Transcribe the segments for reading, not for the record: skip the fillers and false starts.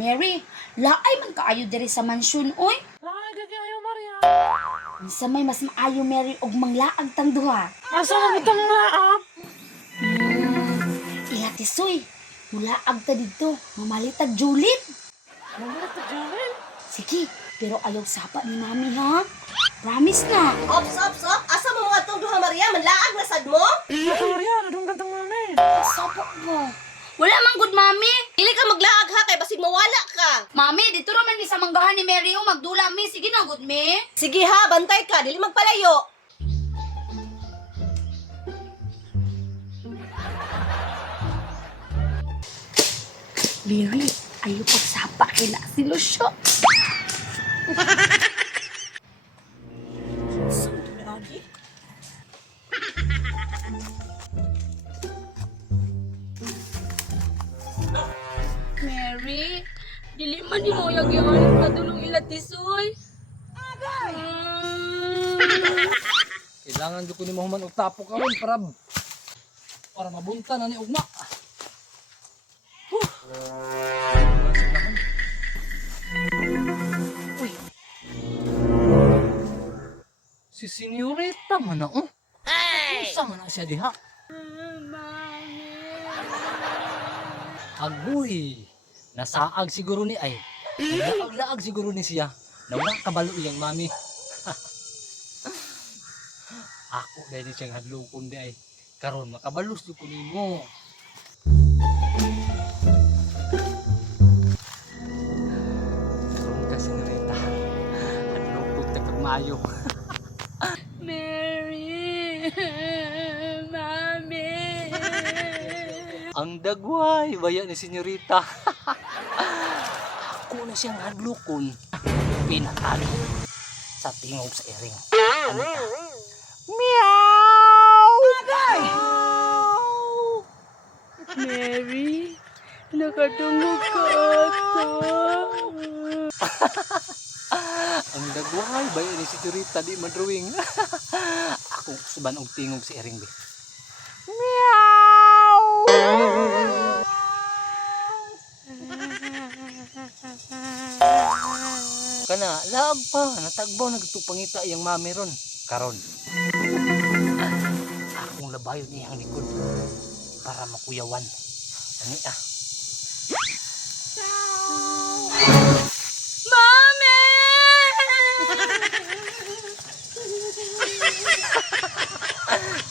Mary, laay man kaayo diri sa mansyon, oy. Laay kagayo, Maria. Isa may mas maayo, Mary, og manglaag tang duha. Asa mo itong laap? Ihatisoy, mulaag ta dito, mamalitag Julit. Mamaya ito, Jalen. Sige, pero ayaw sapa ni Mami, ha? Promise na. Ops! Asa mo mga itong duha, Maria? Manlaag na sad mo? Ito, Maria. Nadung gantang mami. Sapa ba? Wala man good, Mami. Dili ka maglaag ha, kay basig mawala ka. Mami, dito naman ni sa manggahan ni Mary, o magdula mi. Sige na, good, mi. Sige ha, bantay ka. Dili magpalayo. Mary, ayaw pagsapa kay na si Lucio. Mary, dili man di mo yag-yahan padulong ilatisoy. Kailangan ko ni Muhammad og tapo karon para mabunta na ni ugma. Uy. Si Senyorita man na oh. Usa man na siya diha. Agoy. Nasaag siguro ni ay. Laag siguro ni siya. Nawala kabalo iyang mami. Ako dahil siyang hadlokon di ay karon makabalos di ko nimo. Karon ka Senyorita. Hadlokon ta kag maayo. Mary, Mami. Ang dagway baya ni Senyorita. Ako na siyang hadlokon. Pinatalo sa tingog sa iring. Ano ka? Meow! Agay! Mary, nakatungog ka ata. Ang dagway baya ni Senyorita di madrawing. Ako suban og tingog sa iring be. Meow! Kana lag pa natagbaw nagtupangita iyang mami ron karon. Akong labayon iyang likod para makuyawan. Ani ah. Mami!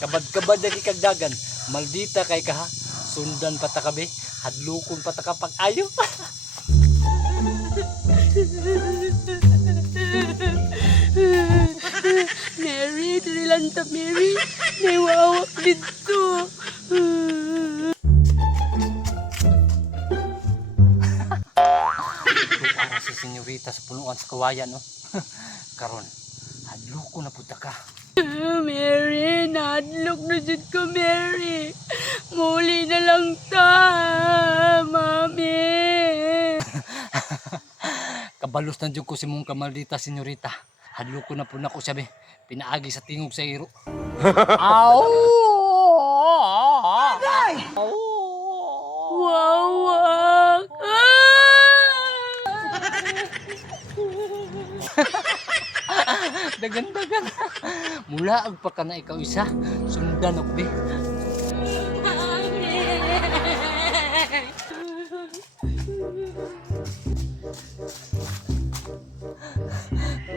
Kabad-kabad lagi kag dagan. Maldita kay ka ha. Sundan patakabe, hadlukon pataka pag-ayo. Mary, dili lang ta, Mary. Naywawak dito. Ito para si Senyorita sa punuan sa kawayan no. Karon, hadlukon na puta ka. Mary, nadlok na dyan ko, Mary. Muli na lang ta, Mami. Kabalos na dyan ko si mong kamaldita Senyorita. Hadlukon na po na ko sabi. Pinaagi sa tingog sa iro. Aw! Wawak. Dagan-dagan. Mula pa ka na ikaw isa. Sundan ako be.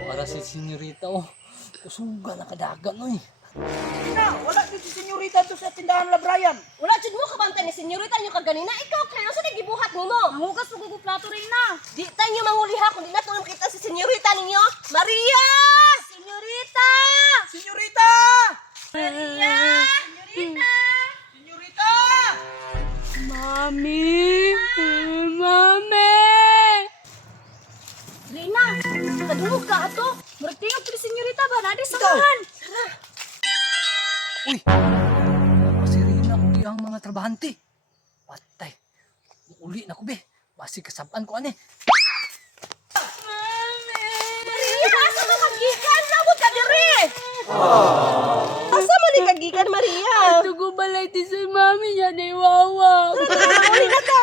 Para si Senyorita oh. Kusuga na kadagan oy. Na, wala din si Senyorita to sa tindahan la Brian. Wala jud mo kabantay ni Senyorita nyo kaganina. Ikaw kay asa gibuhat nimo? Hugas mo gugu plato rin na. Di tayo manguli ha kung di na tulong kita si Senyorita ninyo. Maria! Senyorita! Senyorita! Maria! Senyorita! Senyorita! Mami! Mami! Rina, kadungog ka ato. Murag tingog kini senyorita ba? Nadi samahan. Uy! Masirin ako ang mga trabahante. Patay. Uli na ko be. Basi kasabaan ko ane. Maria! Asa ka kagikan? Sabot ka diri! Asa man ni kagikan, Maria? Tugo balay ti si mami niya ni Wawa. Uli na ka!